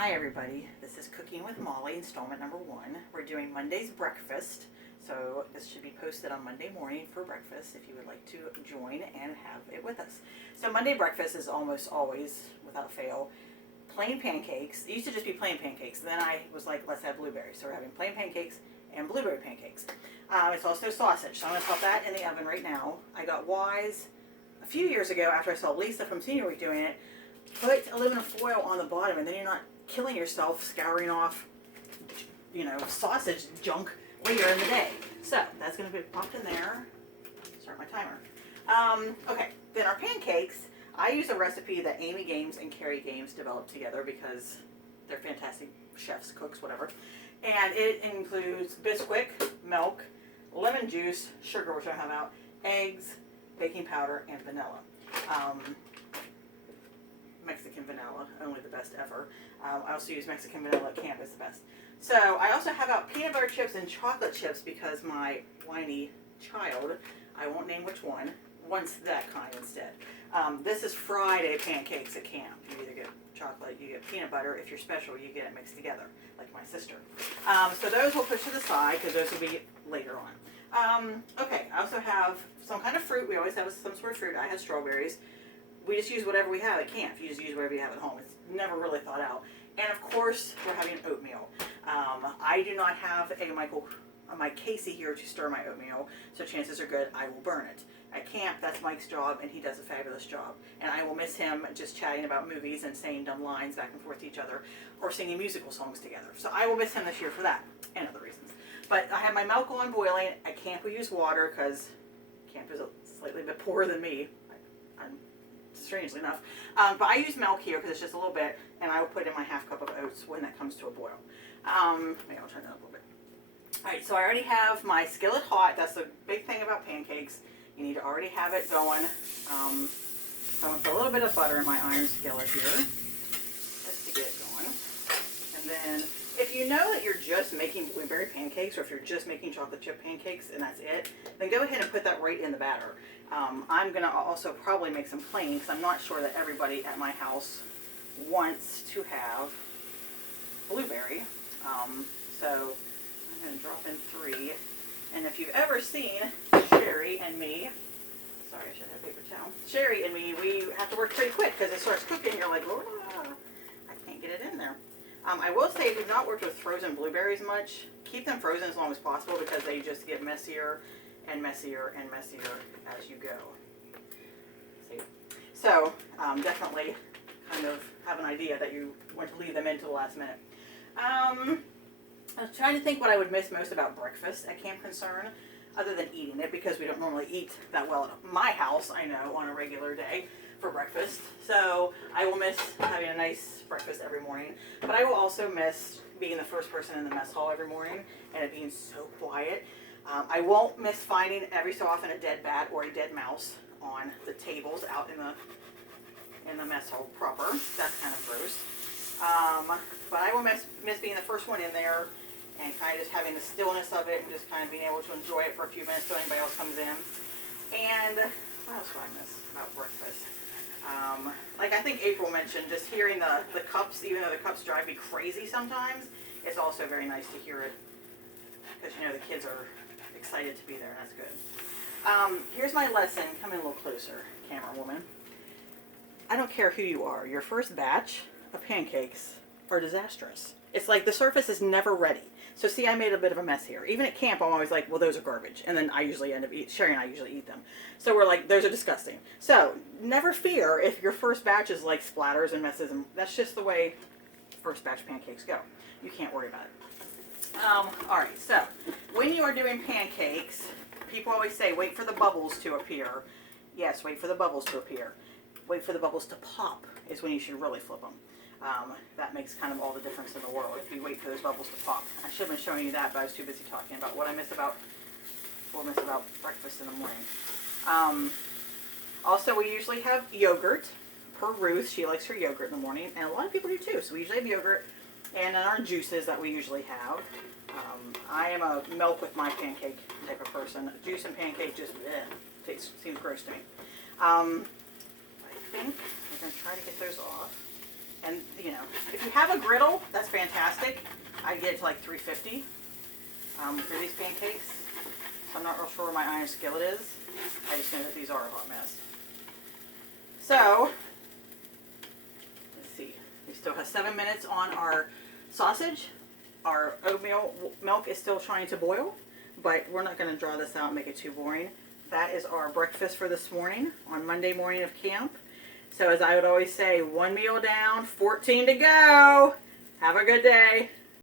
Hi everybody, this is Cooking with Molly, installment number 1. We're doing Monday's breakfast, so this should be posted on Monday morning for breakfast if you would like to join and have it with us. So Monday breakfast is almost always, without fail, plain pancakes. It used to just be plain pancakes, then I was like, let's have blueberries. So we're having plain pancakes and blueberry pancakes. It's also sausage, so I'm going to pop that in the oven right now. I got wise a few years ago after I saw Lisa from Senior Week doing it. Put aluminum foil on the bottom, and then you're not killing yourself scouring off, sausage junk later in the day. So that's going to be popped in there. Start my timer. Okay, then our pancakes. I use a recipe that Amy Games and Carrie Games developed together because they're fantastic chefs, cooks, whatever. And it includes Bisquick, milk, lemon juice, sugar, which I have out, eggs, baking powder, and vanilla. Mexican vanilla, only the best ever. I also use Mexican vanilla at camp, it's the best. So I also have out peanut butter chips and chocolate chips because my whiny child, I won't name which one, wants that kind instead. This is Friday pancakes at camp. You either get chocolate, you get peanut butter. If you're special, you get it mixed together, like my sister. So those we'll push to the side because those will be later on. Okay, I also have some kind of fruit. We always have some sort of fruit. I had strawberries. We just use whatever we have at camp. You just use whatever you have at home. It's never really thought out. And of course, we're having oatmeal. I do not have my Casey here to stir my oatmeal, so chances are good I will burn it. At camp, that's Mike's job, and he does a fabulous job. And I will miss him just chatting about movies and saying dumb lines back and forth to each other, or singing musical songs together. So I will miss him this year for that, and other reasons. But I have my milk on boiling. At camp, we use water because camp is slightly a bit poorer than me. I'm strangely enough. But I use milk here because it's just a little bit, and I will put in my half cup of oats when that comes to a boil. Maybe I'll turn that up a little bit. Alright, so I already have my skillet hot. That's the big thing about pancakes. You need to already have it going. I'm going to put a little bit of butter in my iron skillet here, just to get it going. And then, if you know that you're just making blueberry pancakes, or if you're just making chocolate chip pancakes and that's it, then go ahead and put that right in the batter. I'm going to also probably make some plain because I'm not sure that everybody at my house wants to have blueberry. So I'm going to drop in 3. And if you've ever seen Sherry and me, sorry I should have paper towel. Sherry and me, we have to work pretty quick because it starts cooking. You're like, I can't get it in there. I will say if you've not worked with frozen blueberries much, keep them frozen as long as possible because they just get messier and messier and messier as you go. See? So definitely kind of have an idea that you want to leave them in to the last minute. I was trying to think what I would miss most about breakfast at Camp Concern, other than eating it, because we don't normally eat that well at my house, I know, on a regular day for breakfast. So I will miss having a nice breakfast every morning, but I will also miss being the first person in the mess hall every morning and it being so quiet. I won't miss finding every so often a dead bat or a dead mouse on the tables out in the mess hall proper. That's kind of gross. But I will miss being the first one in there and kind of just having the stillness of it and just kind of being able to enjoy it for a few minutes till anybody else comes in. And what else do I miss about breakfast? Like I think April mentioned, just hearing the cups, even though the cups drive me crazy sometimes, it's also very nice to hear it because the kids are excited to be there, and that's good. Here's my lesson. Come in a little closer, camera woman. I don't care who you are. Your first batch of pancakes are disastrous. It's like the surface is never ready. So see, I made a bit of a mess here. Even at camp, I'm always like, well, those are garbage. And then I usually end up Sherry and I usually eat them. So we're like, those are disgusting. So never fear if your first batch is like splatters and messes. And that's just the way first batch pancakes go. You can't worry about it. All right, so when you are doing pancakes, people always say, wait for the bubbles to appear. Yes, wait for the bubbles to appear. Wait for the bubbles to pop is when you should really flip them. That makes kind of all the difference in the world if you wait for those bubbles to pop. I should have been showing you that, but I was too busy talking about what I miss about breakfast in the morning. Also, we usually have yogurt per Ruth. She likes her yogurt in the morning, and a lot of people do too. So we usually have yogurt, and then our juices that we usually have. I am a milk with my pancake type of person. Juice and pancake just seems gross to me. I think we're going to try to get those off. And, you know, if you have a griddle, that's fantastic. I get it to like 350 for these pancakes. So I'm not real sure where my iron skillet is. I just know that these are a hot mess. So, let's see. We still have 7 minutes on our sausage. Our oatmeal milk is still trying to boil, but we're not going to draw this out and make it too boring. That is our breakfast for this morning on Monday morning of camp. So as I would always say, 1 meal down, 14 to go. Have a good day.